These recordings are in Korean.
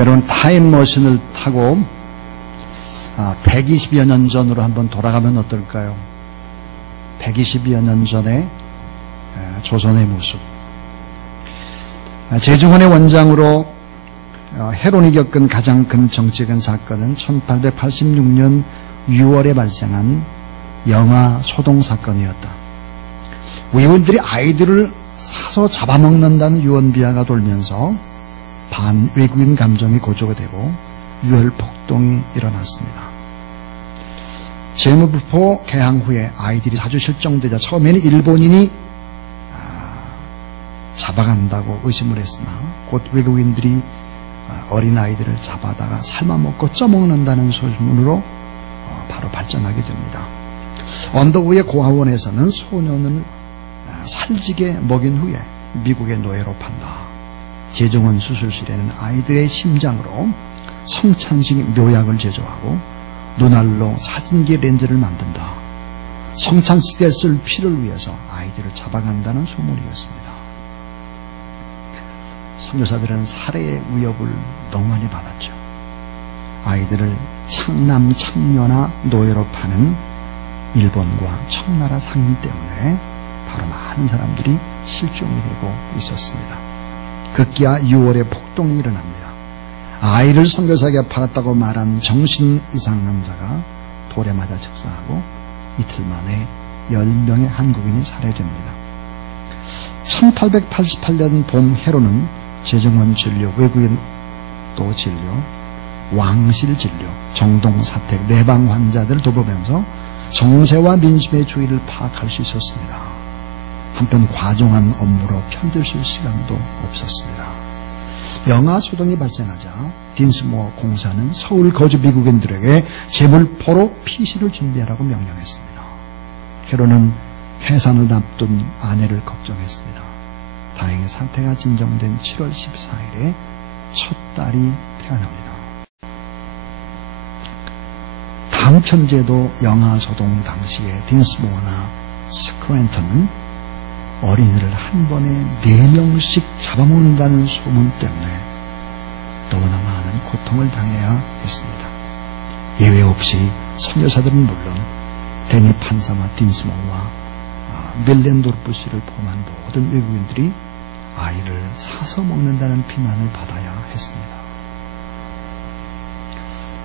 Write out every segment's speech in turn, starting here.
여러분, 타임머신을 타고 120여 년 전으로 한번 돌아가면 어떨까요? 120여 년 전에 조선의 모습. 제중원의 원장으로 헤론이 겪은 가장 큰 정치적인 사건은 1886년 6월에 발생한 영아 소동 사건이었다. 외국인들이 아이들을 사서 잡아먹는다는 유언비어가 돌면서 반외국인 감정이 고조가 되고 유혈 폭동이 일어났습니다. 제무불포 개항 후에 아이들이 자주 실종되자 처음에는 일본인이 잡아간다고 의심을 했으나 곧 외국인들이 어린아이들을 잡아다가 삶아먹고 쪄먹는다는 소문으로 바로 발전하게 됩니다. 언덕 위의 고아원에서는 소년을 살찌게 먹인 후에 미국의 노예로 판다. 제중원 수술실에는 아이들의 심장으로 성찬식 묘약을 제조하고 눈알로 사진기 렌즈를 만든다. 성찬식에 쓸 피를 위해서 아이들을 잡아간다는 소문이었습니다. 선교사들은 살해의 위협을 너무 많이 받았죠. 아이들을 창남 창녀나 노예로 파는 일본과 청나라 상인 때문에 바로 많은 사람들이 실종이 되고 있었습니다. 급기야 6월에 폭동이 일어납니다. 아이를 선교사에게 팔았다고 말한 정신 이상한 자가 돌에 맞아 즉사하고 이틀 만에 10명의 한국인이 살해됩니다. 1888년 봄 헤로는 제중원 진료, 외국인 또 진료, 왕실 진료, 정동 사택, 내방 환자들을 돌보면서 정세와 민심의 주의를 파악할 수 있었습니다. 한편 과중한 업무로 편들실 시간도 없었습니다. 영아 소동이 발생하자 딘스모어 공사는 서울 거주 미국인들에게 제물포로 피시를 준비하라고 명령했습니다. 헤로는 해산을 앞둔 아내를 걱정했습니다. 다행히 상태가 진정된 7월 14일에 첫 딸이 태어납니다. 다음 편지에도 영아 소동 당시에 딘스모어나 스크랜턴은 어린이를 한 번에 4명씩 잡아먹는다는 소문 때문에 너무나 많은 고통을 당해야 했습니다. 예외 없이 선교사들은 물론 데니 판사와 딘스모어와 밀렌도르프 씨를 포함한 모든 외국인들이 아이를 사서 먹는다는 비난을 받아야 했습니다.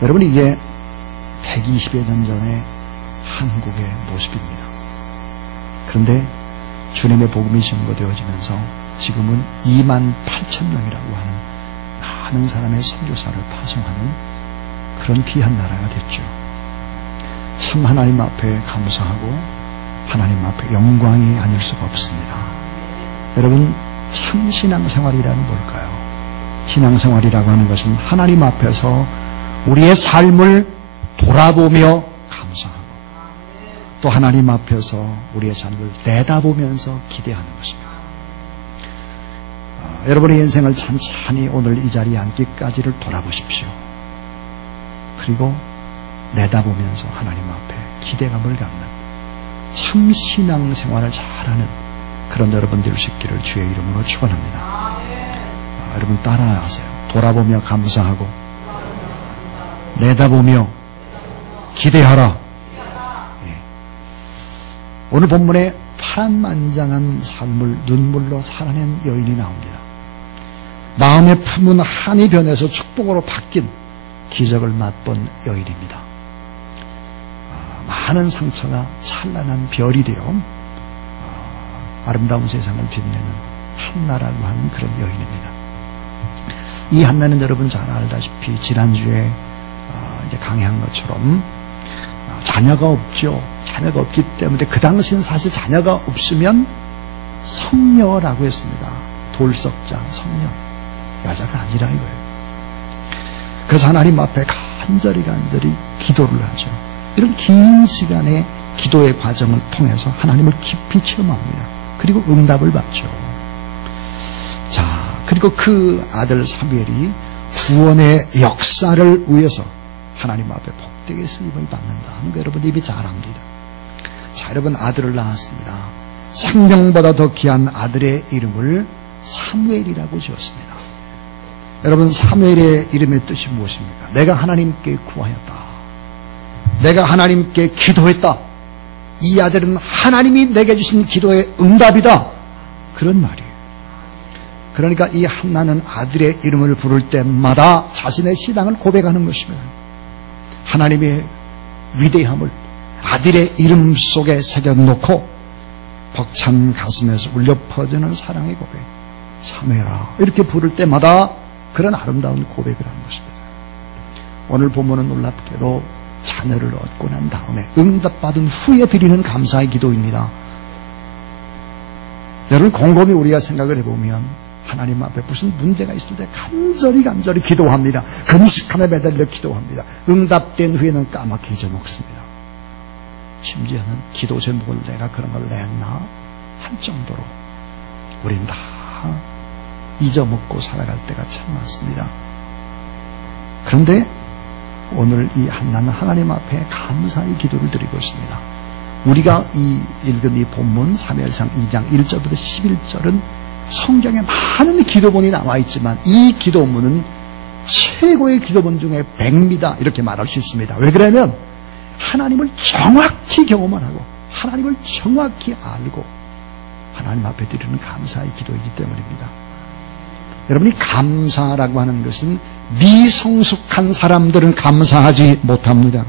여러분, 이게 120여 년 전의 한국의 모습입니다. 그런데 주님의 복음이 증거되어지면서 지금은 2만 8천 명이라고 하는 많은 사람의 선교사를 파송하는 그런 귀한 나라가 됐죠. 참 하나님 앞에 감사하고 하나님 앞에 영광이 아닐 수가 없습니다. 여러분, 참 신앙생활이란 뭘까요? 신앙생활이라고 하는 것은 하나님 앞에서 우리의 삶을 돌아보며 감사하고 또 하나님 앞에서 우리의 삶을 내다보면서 기대하는 것입니다. 여러분의 인생을 천천히 오늘 이 자리에 앉기까지를 돌아보십시오. 그리고 내다보면서 하나님 앞에 기대감을 갖는 참 신앙생활을 잘하는 그런 여러분 될 수 있기를 주의 이름으로 축원합니다. 여러분 따라하세요. 돌아보며 감사하고 내다보며 기대하라. 오늘 본문에 파란만장한 삶을 눈물로 살아낸 여인이 나옵니다. 마음에 품은 한이 변해서 축복으로 바뀐 기적을 맛본 여인입니다. 많은 상처가 찬란한 별이 되어 아름다운 세상을 빛내는 한나라고 하는 그런 여인입니다. 이 한나는 여러분 잘 알다시피 지난주에 이제 강의한 것처럼 자녀가 없죠. 자녀가 없기 때문에 그 당시는 사실 자녀가 없으면 성녀라고 했습니다. 돌석자, 성녀. 여자가 아니라 이거예요. 그래서 하나님 앞에 간절히 기도를 하죠. 이런 긴 시간의 기도의 과정을 통해서 하나님을 깊이 체험합니다. 그리고 응답을 받죠. 자, 그리고 그 아들 사무엘이 구원의 역사를 위해서 하나님 앞에 복되게 쓰임을 받는다는 거 여러분 이미 잘 압니다. 자, 여러분 아들을 낳았습니다. 생명보다 더 귀한 아들의 이름을 사무엘이라고 지었습니다. 여러분, 사무엘의 이름의 뜻이 무엇입니까? 내가 하나님께 구하였다. 내가 하나님께 기도했다. 이 아들은 하나님이 내게 주신 기도의 응답이다. 그런 말이에요. 그러니까 이 한나는 아들의 이름을 부를 때마다 자신의 신앙을 고백하는 것입니다. 하나님의 위대함을 아들의 이름 속에 새겨놓고 벅찬 가슴에서 울려 퍼지는 사랑의 고백. 사무엘아, 이렇게 부를 때마다 그런 아름다운 고백을 하는 것입니다. 오늘 본문은 놀랍게도 자녀를 얻고 난 다음에 응답받은 후에 드리는 감사의 기도입니다. 여러분, 곰곰이 우리가 생각을 해보면 하나님 앞에 무슨 문제가 있을 때 간절히 기도합니다. 금식함에 매달려 기도합니다. 응답된 후에는 까맣게 잊어먹습니다. 심지어는 기도 제목을 내가 그런 걸 냈나 할 정도로 우린 다 잊어먹고 살아갈 때가 참 많습니다. 그런데 오늘 이 한나는 하나님 앞에 감사의 기도를 드리고 있습니다. 우리가 읽은 이 본문 사무엘상 2장 1절부터 11절은 성경에 많은 기도문이 나와 있지만 이 기도문은 최고의 기도문 중에 100미다 이렇게 말할 수 있습니다. 왜 그러냐면 하나님을 정확히 경험을 하고 하나님을 정확히 알고 하나님 앞에 드리는 감사의 기도이기 때문입니다. 여러분이 감사라고 하는 것은 미성숙한 사람들은 감사하지 못합니다.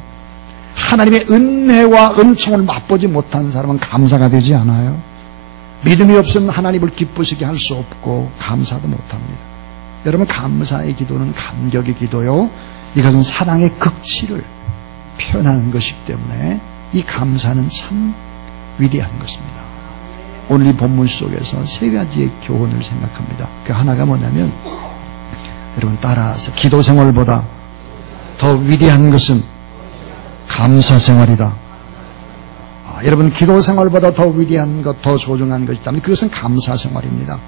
하나님의 은혜와 은총을 맛보지 못한 사람은 감사가 되지 않아요. 믿음이 없으면 하나님을 기쁘시게 할 수 없고 감사도 못합니다. 여러분, 감사의 기도는 감격의 기도요, 이것은 사랑의 극치를 표현하는 것이기 때문에 이 감사는 참 위대한 것입니다. 오늘 이 본문 속에서 세 가지의 교훈을 생각합니다. 그 하나가 뭐냐면, 여러분 따라서 기도 생활보다 더 위대한 것은 감사 생활이다. 여러분, 기도 생활보다 더 위대한 것, 더 소중한 것이 있다면 그것은 감사 생활입니다.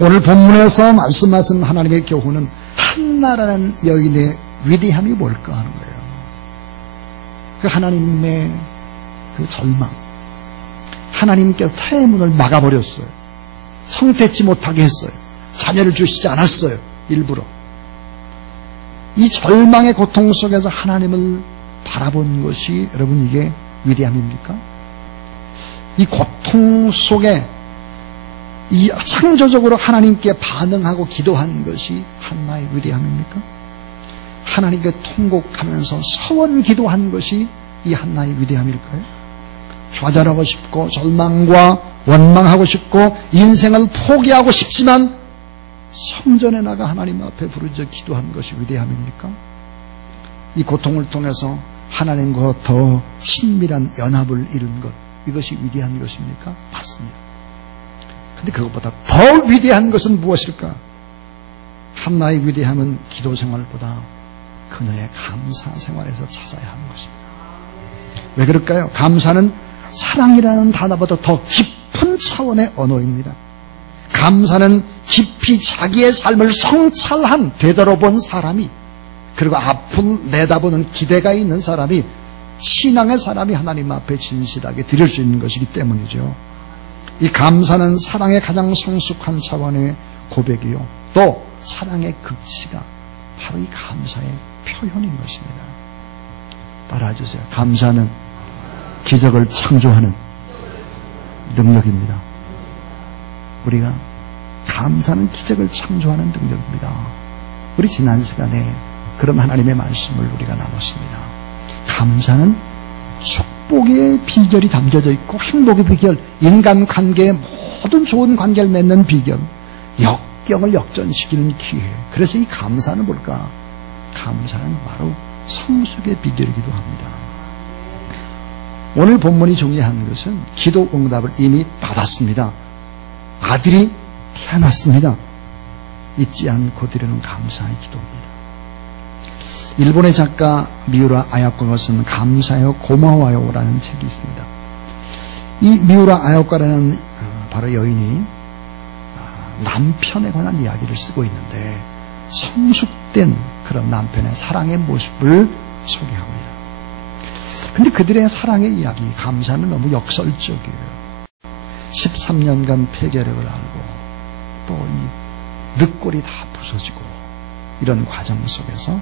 오늘 본문에서 말씀하신 하나님의 교훈은 한나라는 여인의 위대함이 뭘까 하는 거예요. 그 하나님의 그 절망, 하나님께서 태문을 막아버렸어요. 성택지 못하게 했어요. 자녀를 주시지 않았어요. 일부러. 이 절망의 고통 속에서 하나님을 바라본 것이 여러분 이게 위대함입니까? 이 고통 속에 이 창조적으로 하나님께 반응하고 기도한 것이 한나의 위대함입니까? 하나님께 통곡하면서 서원 기도한 것이 이 한나의 위대함일까요? 좌절하고 싶고 절망과 원망하고 싶고 인생을 포기하고 싶지만 성전에 나가 하나님 앞에 부르짖어 기도한 것이 위대함입니까? 이 고통을 통해서 하나님과 더 친밀한 연합을 이룬 것, 이것이 위대한 것입니까? 맞습니다. 근데 그것보다 더 위대한 것은 무엇일까? 한나의 위대함은 기도 생활보다 그녀의 감사 생활에서 찾아야 하는 것입니다. 왜 그럴까요? 감사는 사랑이라는 단어보다 더 깊은 차원의 언어입니다. 감사는 깊이 자기의 삶을 성찰한, 되돌아본 사람이, 그리고 앞을 내다보는 기대가 있는 사람이, 신앙의 사람이 하나님 앞에 진실하게 드릴 수 있는 것이기 때문이죠. 이 감사는 사랑의 가장 성숙한 차원의 고백이요, 또 사랑의 극치가 바로 이 감사의 표현인 것입니다. 따라해주세요. 감사는 기적을 창조하는 능력입니다. 우리가 감사는 기적을 창조하는 능력입니다. 우리 지난 시간에 그런 하나님의 말씀을 우리가 나눴습니다. 감사는 축복의 비결이 담겨져 있고 행복의 비결, 인간관계의 모든 좋은 관계를 맺는 비결, 역경을 역전시키는 기회. 그래서 이 감사는 뭘까? 감사는 바로 성숙의 비결이기도 합니다. 오늘 본문이 중요한 것은 기도 응답을 이미 받았습니다. 아들이 태어났습니다. 잊지 않고 드리는 감사의 기도입니다. 일본의 작가 미우라 아야코가 쓴 감사요 고마워요 라는 책이 있습니다. 이 미우라 아야코라는 바로 여인이 남편에 관한 이야기를 쓰고 있는데 성숙된 그런 남편의 사랑의 모습을 소개합니다. 근데 그들의 사랑의 이야기, 감사는 너무 역설적이에요. 13년간 폐결핵을 앓고 또 이 늑골이 다 부서지고 이런 과정 속에서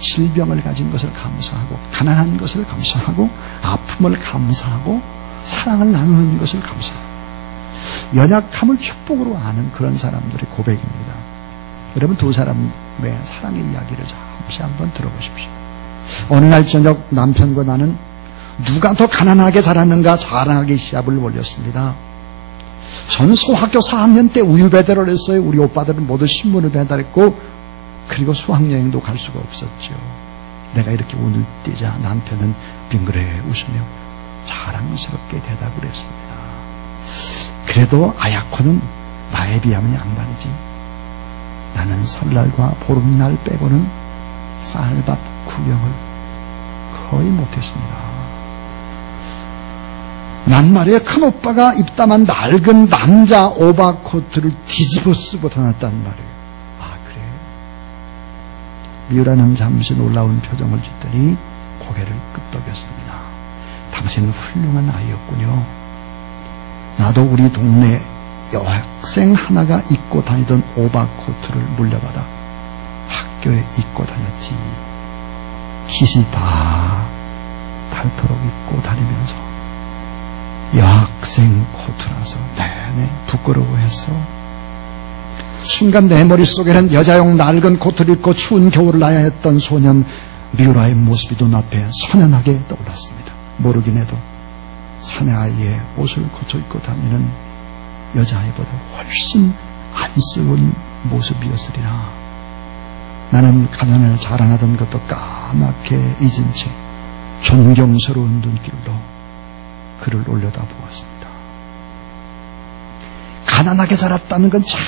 질병을 가진 것을 감사하고 가난한 것을 감사하고 아픔을 감사하고 사랑을 나누는 것을 감사하고 연약함을 축복으로 아는 그런 사람들의 고백입니다. 여러분 두 사람의 사랑의 이야기를 잠시 한번 들어보십시오. 어느 날 저녁 남편과 나는 누가 더 가난하게 자랐는가 자랑하게 시합을 벌였습니다. 전 소학교 4학년 때 우유 배달을 했어요. 우리 오빠들은 모두 신문을 배달했고 그리고 수학여행도 갈 수가 없었죠. 내가 이렇게 운을 띄자 남편은 빙그레 웃으며 자랑스럽게 대답을 했습니다. 그래도 아야코는 나에 비하면 양반이지. 나는 설날과 보름날 빼고는 쌀밥 구경을 거의 못했습니다. 난 말이야 큰오빠가 입담한 낡은 남자 오버코트를 뒤집어 쓰고 다녔단 말이에요. 아 그래? 미우라는 잠시 놀라운 표정을 짓더니 고개를 끄덕였습니다. 당신은 훌륭한 아이였군요. 나도 우리 동네 여학생 하나가 입고 다니던 오버코트를 물려받아 학교에 입고 다녔지. 깃이 다 닳도록 입고 다니면서 여학생 코트라서 내내 부끄러워했어. 순간 내 머릿속에는 여자용 낡은 코트를 입고 추운 겨울을 나야 했던 소년 미우라의 모습이 눈앞에 선연하게 떠올랐습니다. 모르긴 해도 사내 아이의 옷을 고쳐 입고 다니는 여자아이보다 훨씬 안쓰러운 모습이었으리라. 나는 가난을 자랑하던 것도 까맣게 잊은 채 존경스러운 눈길로 그를 올려다보았습니다. 가난하게 자랐다는 건 참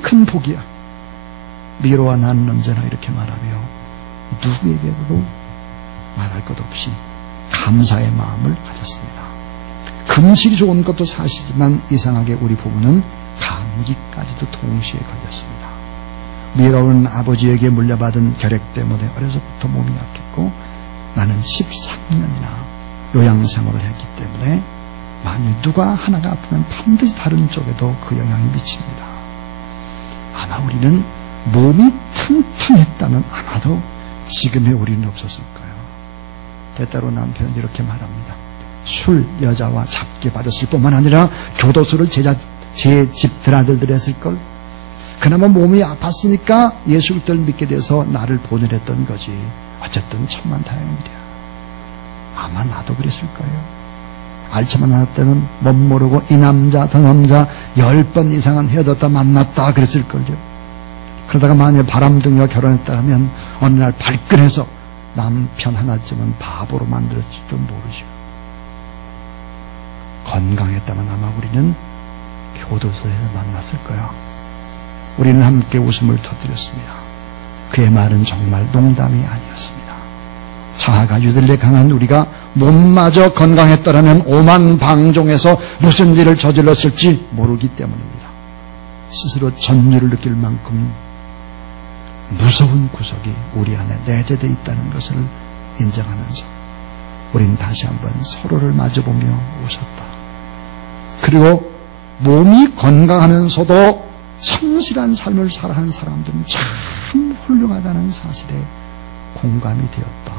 큰 복이야. 미로와 나는 언제나 이렇게 말하며 누구에게도 말할 것 없이 감사의 마음을 가졌습니다. 금실이 좋은 것도 사실이지만 이상하게 우리 부부는 감기까지도 동시에 걸렸습니다. 미로는 아버지에게 물려받은 결핵 때문에 어려서부터 몸이 약했고 나는 13년이나 요양생활을 했기 때문에 만일 누가 하나가 아프면 반드시 다른 쪽에도 그 영향이 미칩니다. 아마 우리는 몸이 튼튼했다면 아마도 지금의 우리는 없었을 거예요. 때때로 남편은 이렇게 말합니다. 술 여자와 잡게 받았을 뿐만 아니라 교도소를 제 집 드나들들 했을걸. 그나마 몸이 아팠으니까 예수 그리스도를 믿게 돼서 나를 보내랬던 거지. 어쨌든 천만다행인 일이야. 아마 나도 그랬을 거예요. 알지만 않았다면 멋모르고 이 남자 저 남자 10번 이상은 헤어졌다 만났다 그랬을걸요. 그러다가 만약 바람둥이와 결혼했다 하면 어느 날 발끈해서 남편 하나쯤은 바보로 만들었을지도 모르죠. 건강했다면 아마 우리는 교도소에서 만났을 거야. 우리는 함께 웃음을 터뜨렸습니다. 그의 말은 정말 농담이 아니었습니다. 자아가 유달리 강한 우리가 몸마저 건강했더라면 오만 방종에서 무슨 일을 저질렀을지 모르기 때문입니다. 스스로 전율을 느낄 만큼 무서운 구석이 우리 안에 내재되어 있다는 것을 인정하면서 우린 다시 한번 서로를 마주보며 웃었다. 그리고 몸이 건강하면서도 성실한 삶을 살아가는 사람들은 참 훌륭하다는 사실에 공감이 되었다.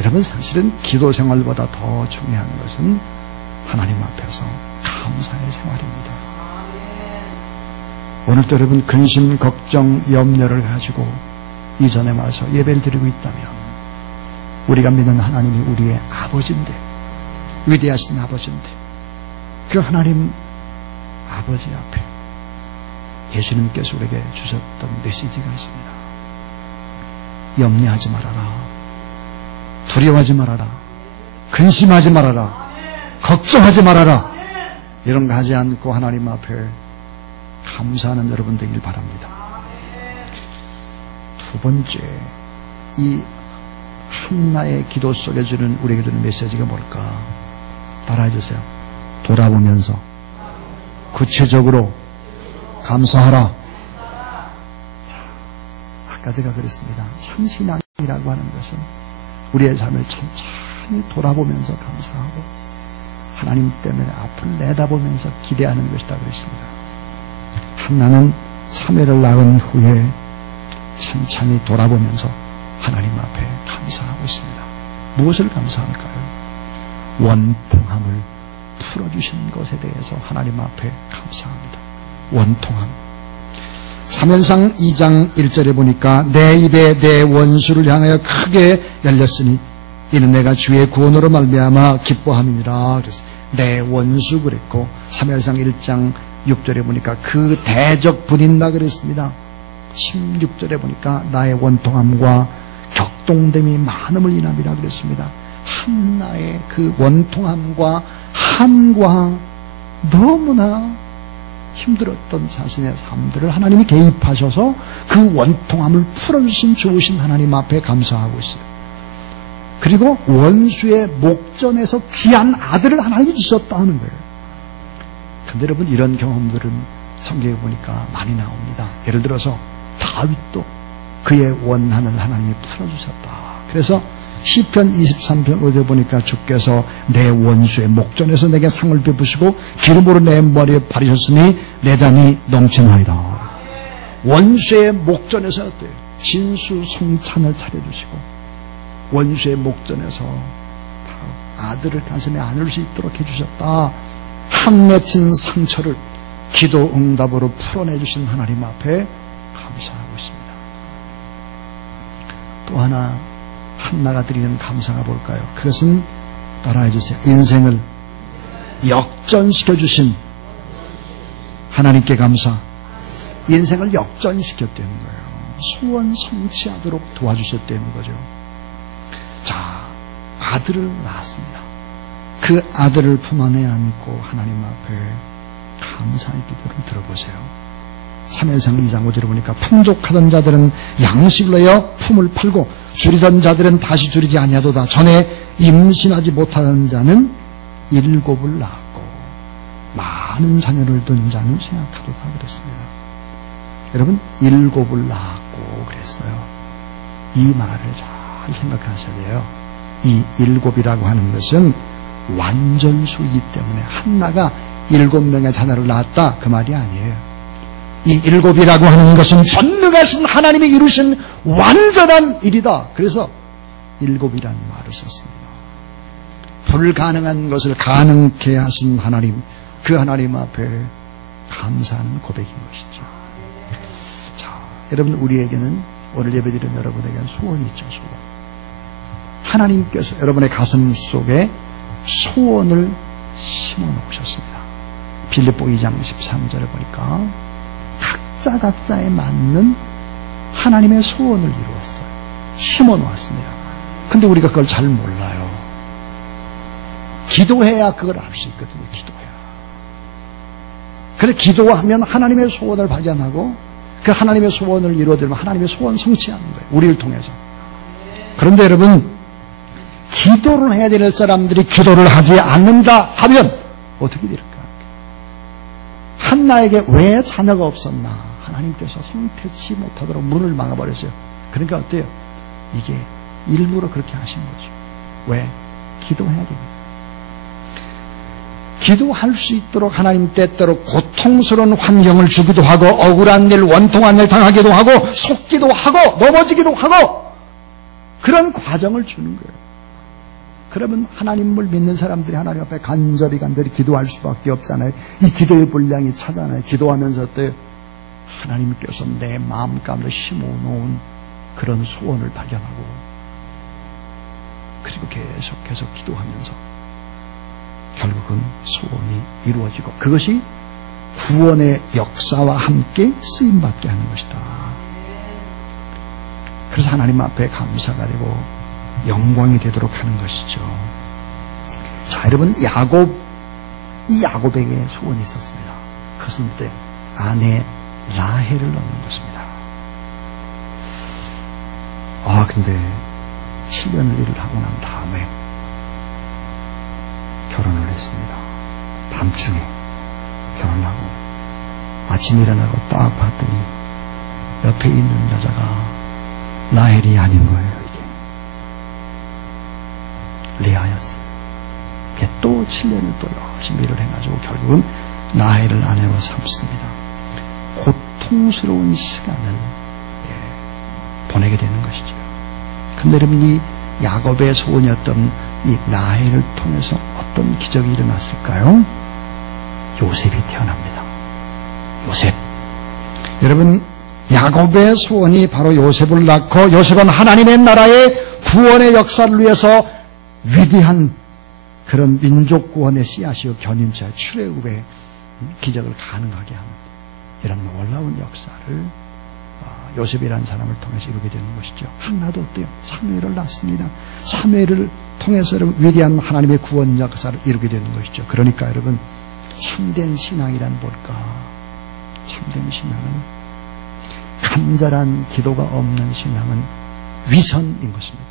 여러분 사실은 기도 생활보다 더 중요한 것은 하나님 앞에서 감사의 생활입니다. 오늘도 여러분 근심, 걱정, 염려를 가지고 이전에 와서 예배를 드리고 있다면 우리가 믿는 하나님이 우리의 아버지인데 위대하신 아버지인데 그 하나님 아버지 앞에 예수님께서 우리에게 주셨던 메시지가 있습니다. 염려하지 말아라. 두려워하지 말아라. 근심하지 말아라. 걱정하지 말아라. 이런 거 하지 않고 하나님 앞에 감사하는 여러분 되길 바랍니다. 두 번째, 이 한나의 기도 속에 주는 우리에게 주는 메시지가 뭘까? 따라해 주세요. 돌아보면서 구체적으로 감사하라. 자, 아까 제가 그랬습니다. 참 신앙이라고 하는 것은 우리의 삶을 천천히 돌아보면서 감사하고 하나님 때문에 앞을 내다보면서 기대하는 것이다 그랬습니다. 한나는 사매를 낳은 후에 찬찬히 돌아보면서 하나님 앞에 감사하고 있습니다. 무엇을 감사할까요? 원통함을 풀어주신 것에 대해서 하나님 앞에 감사합니다. 원통함. 사면상 2장 1절에 보니까 내 입에 내 원수를 향하여 크게 열렸으니 이는 내가 주의 구원으로 말미암아 기뻐함이니라. 그래서 내 원수 그랬고, 사무엘상 1장 6절에 보니까 그 대적 부린다 그랬습니다. 16절에 보니까 나의 원통함과 격동됨이 많음을 인함이라 그랬습니다. 한나의 그 원통함과 함과 너무나 힘들었던 자신의 삶들을 하나님이 개입하셔서 그 원통함을 풀어주신 좋으신 하나님 앞에 감사하고 있어요. 그리고 원수의 목전에서 귀한 아들을 하나님이 주셨다 하는 거예요. 근데 여러분, 이런 경험들은 성경에 보니까 많이 나옵니다. 예를 들어서 다윗도 그의 원한을 하나님이 풀어주셨다. 그래서 시편 23편 5절 보니까 주께서 내 원수의 목전에서 내게 상을 베푸시고 기름으로 내 머리에 바르셨으니 내 잔이 넘치나이다. 원수의 목전에서 어때요? 진수성찬을 차려주시고 원수의 목전에서 아들을 가슴에 안을 수 있도록 해주셨다. 한 맺힌 상처를 기도 응답으로 풀어내주신 하나님 앞에 감사하고 있습니다. 또 하나 한나가 드리는 감사가 뭘까요? 그것은 따라해 주세요. 인생을 역전시켜주신 하나님께 감사. 인생을 역전시켰다는 거예요. 소원 성취하도록 도와주셨다는 거죠. 자, 아들을 낳았습니다. 그 아들을 품 안에 안고 하나님 앞에 감사의 기도를 들어보세요. 사면상 2장 5절에 보니까 풍족하던 자들은 양식을 내어 품을 팔고 줄이던 자들은 다시 줄이지 아니하도다. 전에 임신하지 못하던 자는 7을 낳았고 많은 자녀를 둔 자는 생각하도다 그랬습니다. 여러분, 7을 낳았고 그랬어요. 이 말을 잘 생각하셔야 돼요. 이 7이라고 하는 것은 완전수이기 때문에 한나가 7명의 자녀를 낳았다 그 말이 아니에요. 이 7이라고 하는 것은 전능하신 하나님이 이루신 완전한 일이다. 그래서 7이라는 말을 썼습니다. 불가능한 것을 가능케 하신 하나님, 그 하나님 앞에 감사하는 고백인 것이죠. 자, 여러분, 우리에게는 오늘 예배드리는 여러분에게는 소원이 있죠. 소원. 하나님께서 여러분의 가슴 속에 소원을 심어 놓으셨습니다. 빌립보 2장 13절에 보니까 각자에 맞는 하나님의 소원을 이루었어요. 심어 놓았습니다. 근데 우리가 그걸 잘 몰라요. 기도해야 그걸 알 수 있거든요. 기도해야. 그래서 기도하면 하나님의 소원을 발견하고 그 하나님의 소원을 이루어들면 하나님의 소원 성취하는 거예요. 우리를 통해서. 그런데 여러분, 기도를 해야 될 사람들이 기도를 하지 않는다 하면 어떻게 될까? 한나에게 왜 자녀가 없었나? 하나님께서 성태치 못하도록 문을 막아버렸어요. 그러니까 어때요? 이게 일부러 그렇게 하신 거죠. 왜? 기도해야 됩니다. 기도할 수 있도록 하나님 때때로 고통스러운 환경을 주기도 하고 억울한 일, 원통한 일 당하기도 하고 속기도 하고 넘어지기도 하고 그런 과정을 주는 거예요. 그러면 하나님을 믿는 사람들이 하나님 앞에 간절히 기도할 수밖에 없잖아요. 이 기도의 분량이 차잖아요. 기도하면서 어때요? 하나님께서 내 마음 가운데 심어놓은 그런 소원을 발견하고 그리고 계속 기도하면서 결국은 소원이 이루어지고 그것이 구원의 역사와 함께 쓰임받게 하는 것이다. 그래서 하나님 앞에 감사가 되고 영광이 되도록 하는 것이죠. 자, 여러분, 이 야곱에게 소원이 있었습니다. 그것은 그때 아내 라헬을 얻는 것입니다. 근데 7년을 일을 하고 난 다음에 결혼을 했습니다. 밤중에 결혼하고 아침에 일어나고 딱 봤더니 옆에 있는 여자가 라헬이 아닌 거예요. 레아였어요. 또 7년을 또 열심히 일을 해가지고 결국은 라헬을 아내로 삼습니다. 고통스러운 시간을 보내게 되는 것이죠. 근데 여러분, 이 야곱의 소원이었던 이 라헬을 통해서 어떤 기적이 일어났을까요? 요셉이 태어납니다. 요셉. 여러분, 야곱의 소원이 바로 요셉을 낳고, 요셉은 하나님의 나라의 구원의 역사를 위해서 위대한 그런 민족 구원의 씨앗이요 견인자 출애굽의 기적을 가능하게 하는 이런 놀라운 역사를 요셉이라는 사람을 통해서 이루게 되는 것이죠. 한나도 어때요? 사무엘을 낳습니다. 사무엘을 통해서 위대한 하나님의 구원 역사를 이루게 되는 것이죠. 그러니까 여러분, 참된 신앙이란 뭘까? 참된 신앙은, 간절한 기도가 없는 신앙은 위선인 것입니다.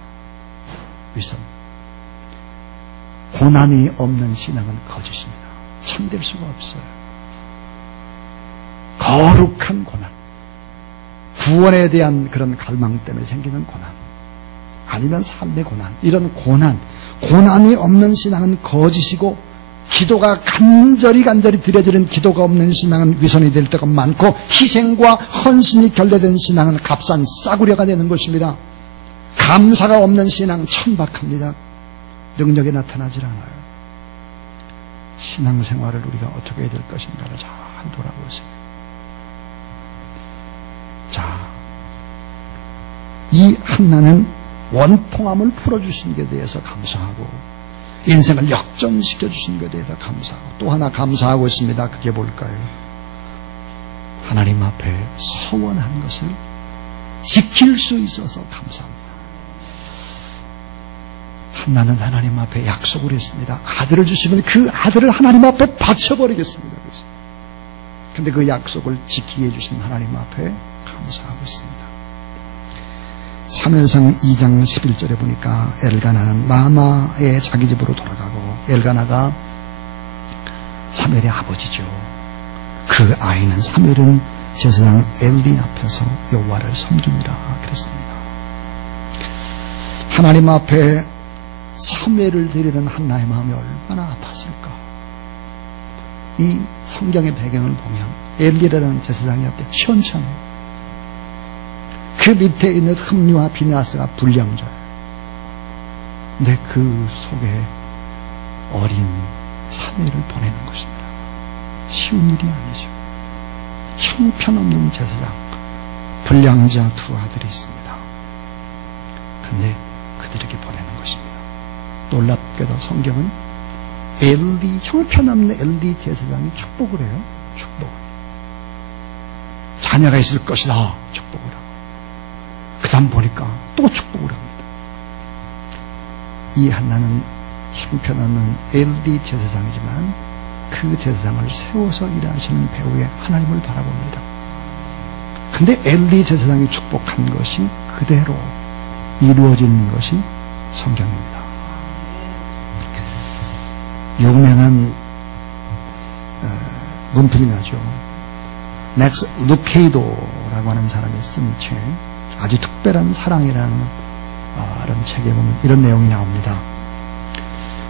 위선. 고난이 없는 신앙은 거짓입니다. 참될 수가 없어요. 거룩한 고난, 구원에 대한 그런 갈망 때문에 생기는 고난, 아니면 삶의 고난, 이런 고난이 없는 신앙은 거짓이고, 기도가 간절히 드려지는 기도가 없는 신앙은 위선이 될 때가 많고, 희생과 헌신이 결례된 신앙은 값싼 싸구려가 되는 것입니다. 감사가 없는 신앙은 천박합니다. 능력이 나타나질 않아요. 신앙생활을 우리가 어떻게 해야 될 것인가를 잘 돌아보세요. 자, 이 한나는 원통함을 풀어주신 것에 대해서 감사하고, 인생을 역전시켜 주신 것에 대해서 감사하고, 또 하나 감사하고 있습니다. 그게 뭘까요? 하나님 앞에 서원한 것을 지킬 수 있어서 감사합니다. 한나는 하나님 앞에 약속을 했습니다. 아들을 주시면 그 아들을 하나님 앞에 바쳐버리겠습니다. 그런데 그 약속을 지키게 해주신 하나님 앞에 감사하고 있습니다. 사무엘상 2장 11절에 보니까 엘가나는 라마의 자기 집으로 돌아가고, 엘가나가 사무엘의 아버지죠. 그 아이는, 사무엘은 제사장 엘리 앞에서 여호와를 섬기니라 그랬습니다. 하나님 앞에 사무엘을 드리는 한나의 마음이 얼마나 아팠을까. 이 성경의 배경을 보면 엘리라는 제사장이었대. 시원찮아요. 그 밑에 있는 흠류와 비나스가 불량자예요. 근데 그 속에 어린 사무엘을 보내는 것입니다. 쉬운 일이 아니죠. 형편없는 제사장, 불량자 두 아들이 있습니다. 근데 그들에게 보내는 것입니다. 놀랍게도 성경은 형편없는 엘리 제사장이 축복을 해요. 축복을. 자녀가 있을 것이다. 축복을 하고. 그 다음 보니까 또 축복을 합니다. 이 한나는 형편없는 엘리 제사장이지만 그 제사장을 세워서 일하시는 배후에 하나님을 바라봅니다. 근데 엘리 제사장이 축복한 것이 그대로 이루어지는 것이 성경입니다. 유명한 문필이 나죠. 맥스 루케이도라고 하는 사람이 쓴 책, 아주 특별한 사랑이라는 이런 책에 보면 이런 내용이 나옵니다.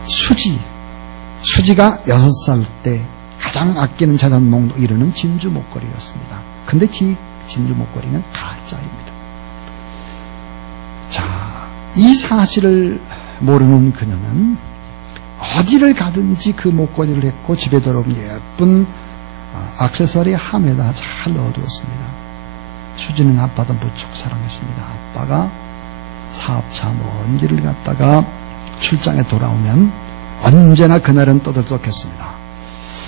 수지가 6살 때 가장 아끼는 자산 목록이르는 진주 목걸이였습니다. 근데 이 진주 목걸이는 가짜입니다. 자, 이 사실을 모르는 그녀는 어디를 가든지 그 목걸이를 했고, 집에 들어오면 예쁜 액세서리 함에다 잘 넣어두었습니다. 수지는 아빠도 무척 사랑했습니다. 아빠가 사업차 먼 길을 갔다가 출장에 돌아오면 언제나 그날은 떠들썩했습니다.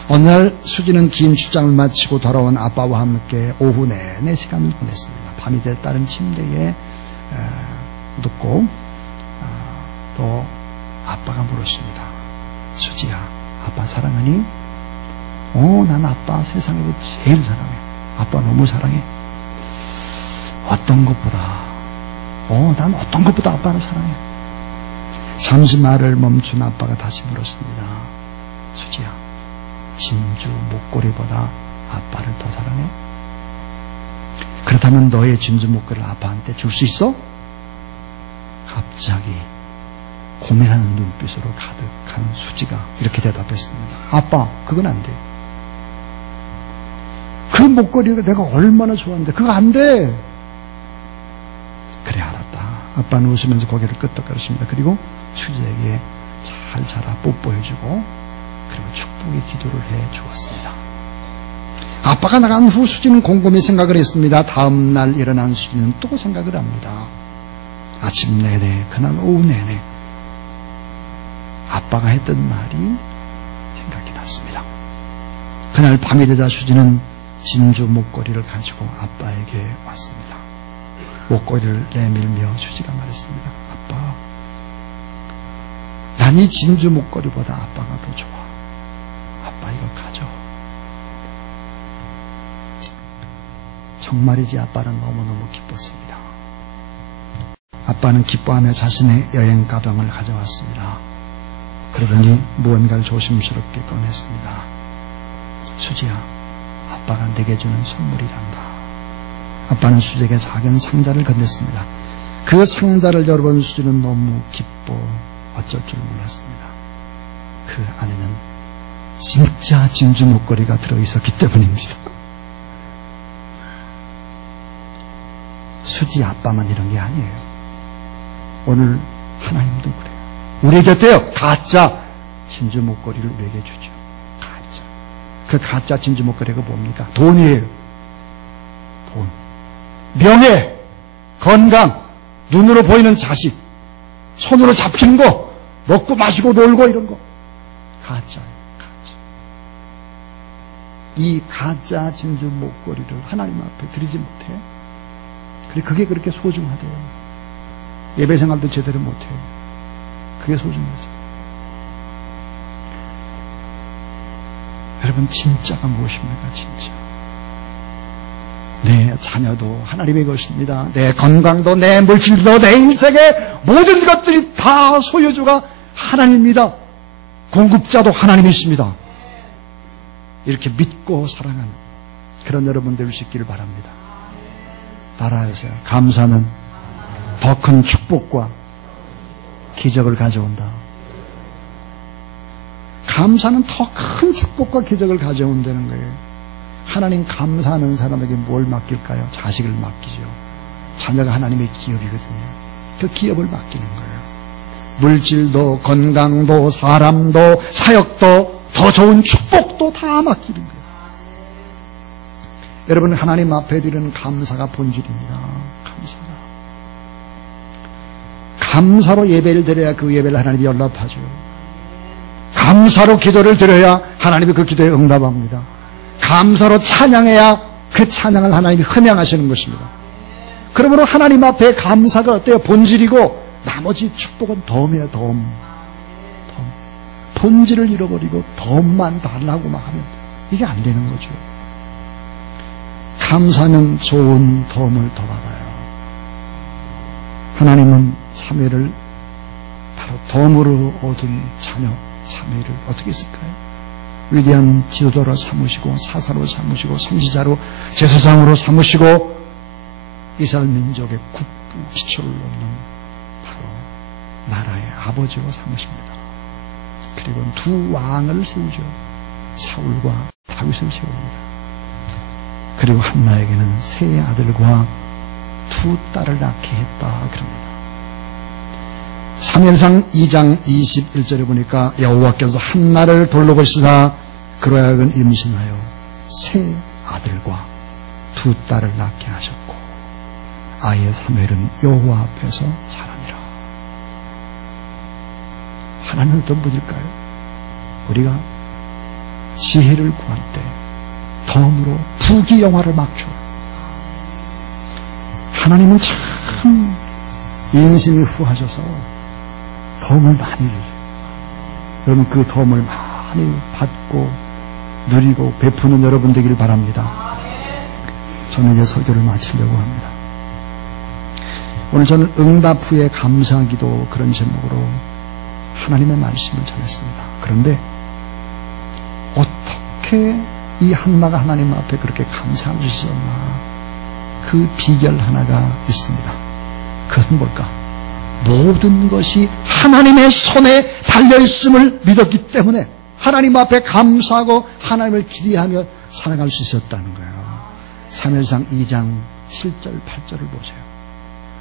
어느 날 수지는 긴 출장을 마치고 돌아온 아빠와 함께 오후 내내 시간을 보냈습니다. 밤이 될 딸은 침대에 눕고, 또 아빠가 물었습니다. 수지야, 아빠 사랑하니? 난 아빠 세상에서 제일 사랑해. 아빠 너무 사랑해. 어떤 것보다, 난 어떤 것보다 아빠를 사랑해. 잠시 말을 멈춘 아빠가 다시 물었습니다. 수지야, 진주 목걸이보다 아빠를 더 사랑해? 그렇다면 너의 진주 목걸이를 아빠한테 줄 수 있어? 갑자기 고민하는 눈빛으로 가득한 수지가 이렇게 대답했습니다. 아빠, 그건 안 돼. 그 목걸이가 내가 얼마나 좋아하는데 그거 안 돼. 그래 알았다. 아빠는 웃으면서 고개를 끄덕거렸습니다. 그리고 수지에게 잘 자라 뽀뽀해주고 그리고 축복의 기도를 해 주었습니다. 아빠가 나간 후 수지는 곰곰이 생각을 했습니다. 다음 날 일어난 수지는 또 생각을 합니다. 아침 내내 그날 오후 내내 아빠가 했던 말이 생각이 났습니다. 그날 밤이 되자 수지는 진주 목걸이를 가지고 아빠에게 왔습니다. 목걸이를 내밀며 수지가 말했습니다. 아빠, 난 이 진주 목걸이보다 아빠가 더 좋아. 아빠 이거 가져. 정말이지 아빠는 너무너무 기뻤습니다. 아빠는 기뻐하며 자신의 여행 가방을 가져왔습니다. 그러더니 무언가를 조심스럽게 꺼냈습니다. 수지야, 아빠가 내게 주는 선물이란다. 아빠는 수지에게 작은 상자를 건넸습니다. 그 상자를 열어본 수지는 너무 기뻐 어쩔 줄 몰랐습니다. 그 안에는 진짜 진주 목걸이가 들어있었기 때문입니다. 수지 아빠만 이런 게 아니에요. 오늘 하나님도 그래요. 우리에게 어때요? 가짜 진주 목걸이를 우리에게 주죠. 가짜. 그 가짜 진주 목걸이가 뭡니까? 돈이에요. 돈. 명예, 건강, 눈으로 보이는 자식, 손으로 잡힌 거, 먹고 마시고 놀고 이런 거. 가짜예요. 가짜. 이 가짜 진주 목걸이를 하나님 앞에 드리지 못해. 그래, 그게 그렇게 소중하대요. 예배 생활도 제대로 못해요. 그게 소중해서. 여러분, 진짜가 무엇입니까? 진짜. 내 자녀도 하나님의 것입니다. 내 건강도, 내 물질도, 내 인생의 모든 것들이 다 소유주가 하나님입니다. 공급자도 하나님이십니다. 이렇게 믿고 사랑하는 그런 여러분 될 수 있기를 바랍니다. 따라하세요. 감사는 더 큰 축복과 기적을 가져온다. 감사는 더 큰 축복과 기적을 가져온다는 거예요. 하나님 감사하는 사람에게 뭘 맡길까요? 자식을 맡기죠. 자녀가 하나님의 기업이거든요. 그 기업을 맡기는 거예요. 물질도 건강도 사람도 사역도 더 좋은 축복도 다 맡기는 거예요. 여러분, 하나님 앞에 드리는 감사가 본질입니다. 감사로 예배를 드려야 그 예배를 하나님이 연락하죠. 감사로 기도를 드려야 하나님이 그 기도에 응답합니다. 감사로 찬양해야 그 찬양을 하나님이 흠양하시는 것입니다. 그러므로 하나님 앞에 감사가 어때요? 본질이고 나머지 축복은 덤이에요. 덤. 본질을 잃어버리고 덤만 달라고 막 하면 이게 안 되는 거죠. 감사는 좋은 덤을 더 받아요. 하나님은 사무엘을 바로 덤으로 얻은 자녀 사무엘을 어떻게 했을까요? 위대한 지도자로 삼으시고 사사로 삼으시고 선지자로 제사장으로 삼으시고 이스라엘 민족의 국부 기초를 놓는 바로 나라의 아버지로 삼으십니다. 그리고 두 왕을 세우죠. 사울과 다윗을 세웁니다. 그리고 한나에게는 세 아들과 두 딸을 낳게 했다 그럽니다. 사무엘상 2장 21절에 보니까 여호와께서 한나를 돌로 보시사 그로 하여금 임신하여 세 아들과 두 딸을 낳게 하셨고 아이의 사무엘은 여호와 앞에서 자라니라. 하나님은 어떤 분일까요? 우리가 지혜를 구할 때 덤으로 부귀영화를 막 줘요. 하나님은 참 인심이 후하셔서 덤을 많이 주세요. 여러분, 그 덤을 많이 받고 누리고 베푸는 여러분 되기를 바랍니다. 저는 이제 설교를 마치려고 합니다. 오늘 저는 응답 후에 감사하기도 그런 제목으로 하나님의 말씀을 전했습니다. 그런데 어떻게 이 한나가 하나님 앞에 그렇게 감사할 수 있었나? 그 비결 하나가 있습니다. 그것은 뭘까? 모든 것이 하나님의 손에 달려있음을 믿었기 때문에 하나님 앞에 감사하고 하나님을 기대하며 살아갈 수 있었다는 거예요. 사무엘상 2장 7절 8절을 보세요.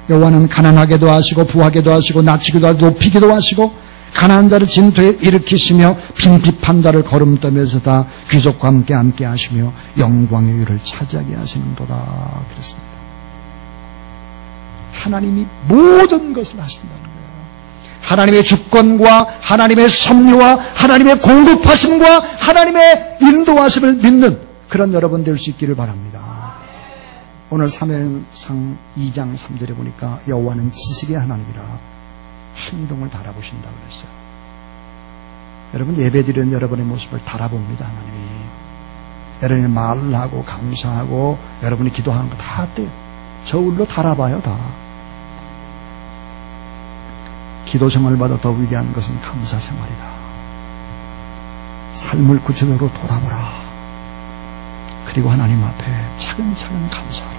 여호와는 가난하게도 하시고 부하게도 하시고 낮추기도 하시고 높이기도 하시고 가난한 자를 진토에 일으키시며 빈핍한 자를 걸음더면서다 귀족과 함께 하시며 영광의 위를 차지하게 하시는도다 그랬습니다. 하나님이 모든 것을 하신다는 거예요. 하나님의 주권과 하나님의 섭리와 하나님의 공급하심과 하나님의 인도하심을 믿는 그런 여러분 될 수 있기를 바랍니다. 오늘 사무엘상 2장 3절에 보니까 여호와는 지식의 하나님이라 행동을 달아보신다고 그랬어요. 여러분 예배드리는 여러분의 모습을 달아봅니다. 하나님이 여러분이 말을 하고 감사하고 여러분이 기도하는 거 다 어때요? 저울로 달아봐요. 다 기도 생활보다 더 위대한 것은 감사 생활이다. 삶을 구체적으로 돌아보라. 그리고 하나님 앞에 차근차근 감사하라.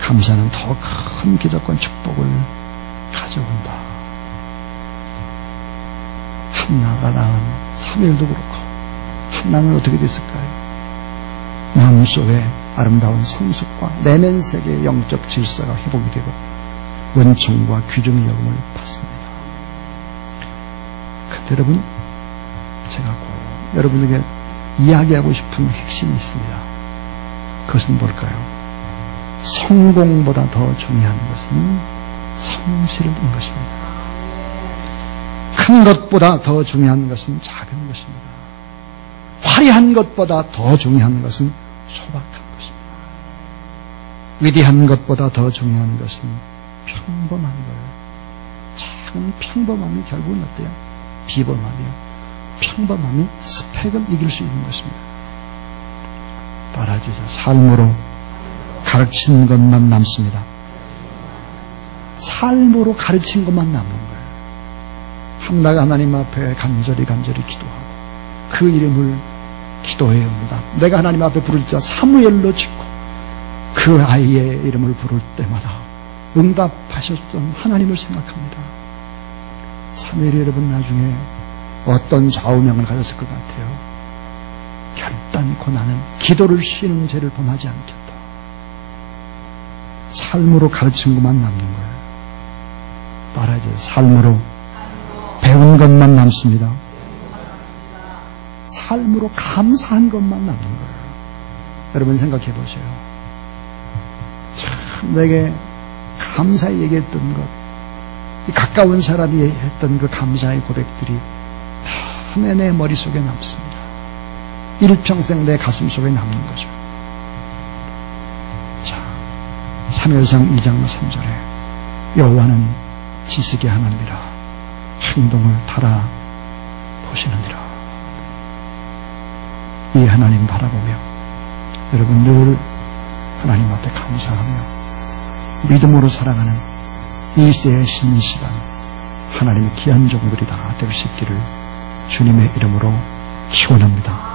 감사는 더 큰 기적과 축복을 가져온다. 한나가 낳은 사무엘도 그렇고 한나는 어떻게 됐을까요? 마음속에 아름다운 성숙과 내면 세계의 영적 질서가 회복이 되고 은총과 귀중의 여금을 받습니다. 근데 여러분, 제가 꼭 여러분에게 이야기하고 싶은 핵심이 있습니다. 그것은 뭘까요? 성공보다 더 중요한 것은 성실인 것입니다. 큰 것보다 더 중요한 것은 작은 것입니다. 화려한 것보다 더 중요한 것은 소박한 것입니다. 위대한 것보다 더 중요한 것은 평범한 거예요. 작은 평범함이 결국은 어때요? 비범함이요. 평범함이 스펙을 이길 수 있는 것입니다. 따라주자. 삶으로 가르친 것만 남습니다. 삶으로 가르친 것만 남는 거예요. 한나가 하나님 앞에 간절히 기도하고 그 이름을 기도해요. 내가 하나님 앞에 부를 자 사무엘로 짓고 그 아이의 이름을 부를 때마다 응답하셨던 하나님을 생각합니다. 사무엘이 여러분 나중에 어떤 좌우명을 가졌을 것 같아요? 결단코 나는 기도를 쉬는 죄를 범하지 않겠다. 삶으로 가르친 것만 남는 거예요. 따라해줘요. 삶으로 배운 것만 남습니다. 삶으로 감사한 것만 남는 거예요. 여러분 생각해 보세요. 참 내게 감사히 얘기했던 것, 이 가까운 사람이 했던 그 감사의 고백들이 다 내 머릿속에 남습니다. 일평생 내 가슴 속에 남는 거죠. 자, 사무엘상 2장 3절에 여호와는 지식의 하나님이라 행동을 달아 보시느니라. 이 하나님 바라보며 여러분 늘 하나님 앞에 감사하며 믿음으로 살아가는 이 시대의 신실한 하나님의 귀한 종들이 다 될 수 있기를 주님의 이름으로 축원합니다.